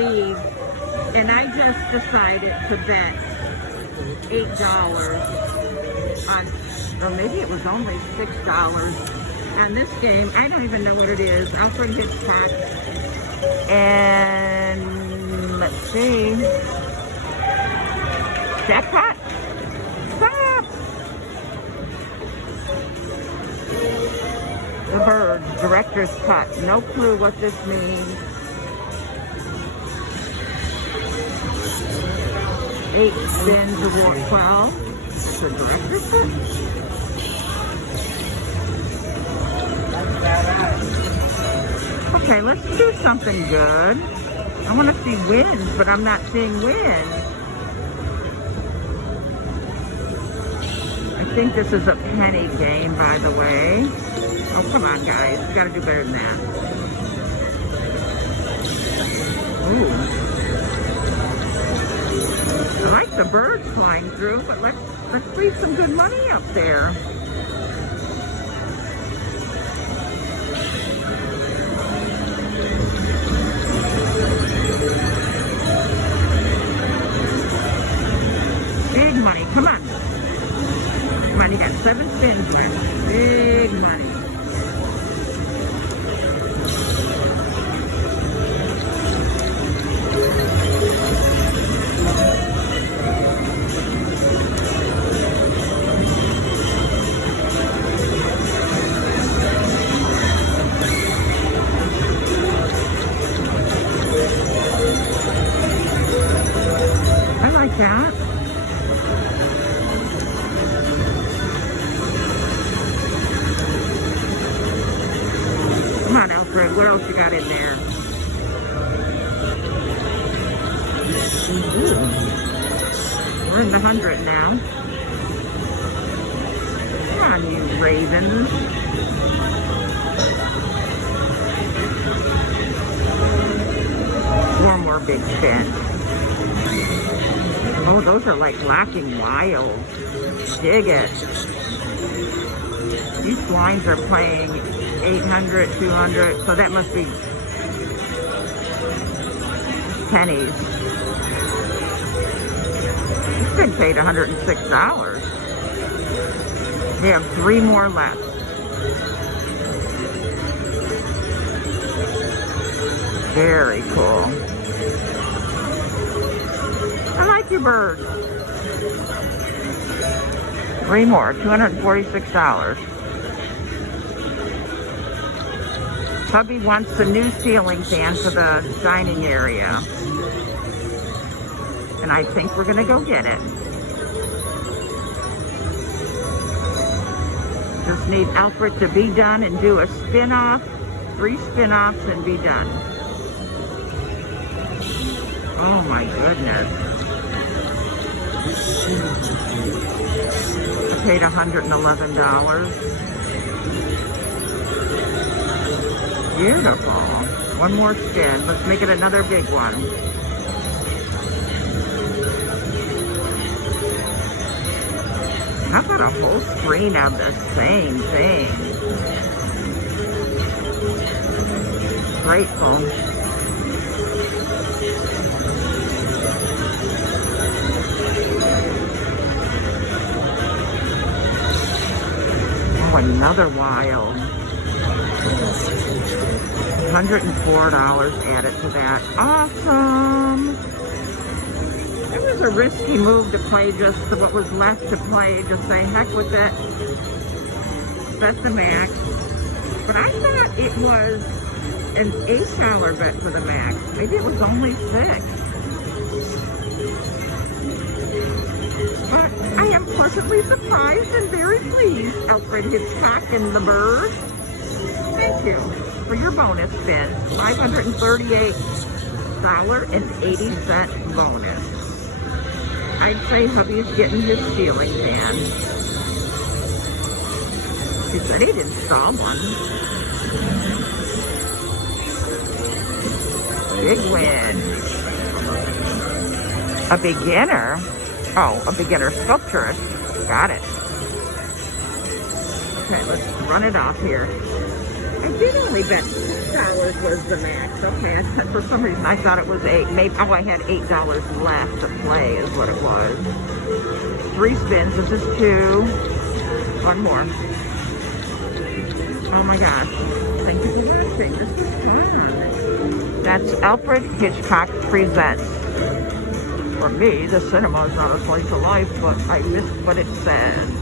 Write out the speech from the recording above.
league, and I just decided to bet $8 on, or maybe it was only $6 on this game. I don't even know what it is. Alfred Hitchcock. And let's see. Jackpot? Stop! The Bird, director's cut. No clue what this means. 8 spins award 12. The director's cut? Okay, let's do something good. I want to see wins, but I'm not seeing wins. I think this is a penny game, by the way. Oh, come on, guys. You got to do better than that. Ooh. I like the birds flying through, but let's leave some good money up there. Big money. Come on. Come on, you got 7 spins left. Big money. I like that. Come on, Alfred. What else you got in there? We're in the 100 now. Come on, you ravens. One more big spin. Oh, those are like lacking wild. Dig it. These blinds are playing 800, 200, so that must be pennies. It's been paid $106. They have 3 more left. Very cool. I like your birds. 3 more, $246. Hubby wants a new ceiling fan for the dining area. And I think we're gonna go get it. Just need Alfred to be done and do a spin-off, 3 spin-offs and be done. Oh my goodness. I paid $111. Beautiful. One more spin. Let's make it another big one. How about a whole screen of the same thing? Grateful. Oh, another wild. $104 added to that. Awesome! It was a risky move to play just what was left to play. Just say, heck with it. Bet the max. But I thought it was an $8 bet for the max. Maybe it was only 6. But I am pleasantly surprised and very pleased, Alfred Hitchcock and the Bird. Thank you for your bonus spin. $538.80 bonus. I'd say hubby's getting his ceiling fan. He said he'd install one. Big win. A beginner? Oh, a beginner sculpturist. Got it. Okay, let's run it off here. I did only bet $7 $4 was the max. Okay, for some reason I thought it was 8. Maybe, oh, I had $8 left to play is what it was. 3 spins. This is 2. One more. Oh my gosh. Thank you for watching. This was fun. That's Alfred Hitchcock Presents. For me, the cinema is not a place of life, but I missed what it said.